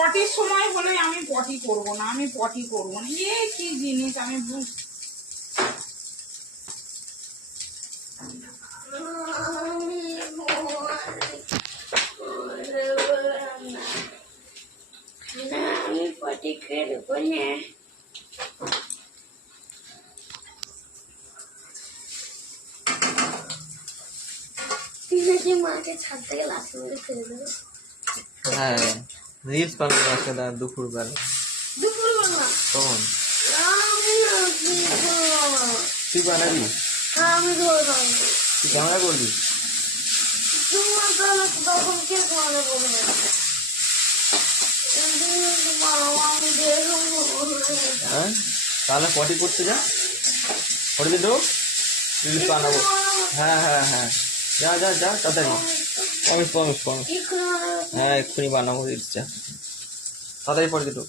পটির সময় হলে আমি পটি করব না, আমি পটি করব না। এ কি জিনিস আমি আমি পটি করবো না। মাকে ছাদ থেকে লাঠি মেরে ফেলে দেবো। হ্যাঁ, রিলস বানাবো আজকে দুপুরবেলা। দুপুরবেলা কখন আমি তুই বানাবি? আমি করবো। তুই ক্যামেরা করবি? তখন কে তোমাদের বলবে? হ্যাঁ, তাহলে পটি করতে যা, পটিতে ঢোক, রিলস বানাবো। হ্যাঁ হ্যাঁ হ্যাঁ, যা যা যা তাড়াতাড়ি। Promise promise promise. হ্যাঁ, এক্ষুনি বানাবো রিলস, যা তাড়াতাড়ি পটিতে ঢোক।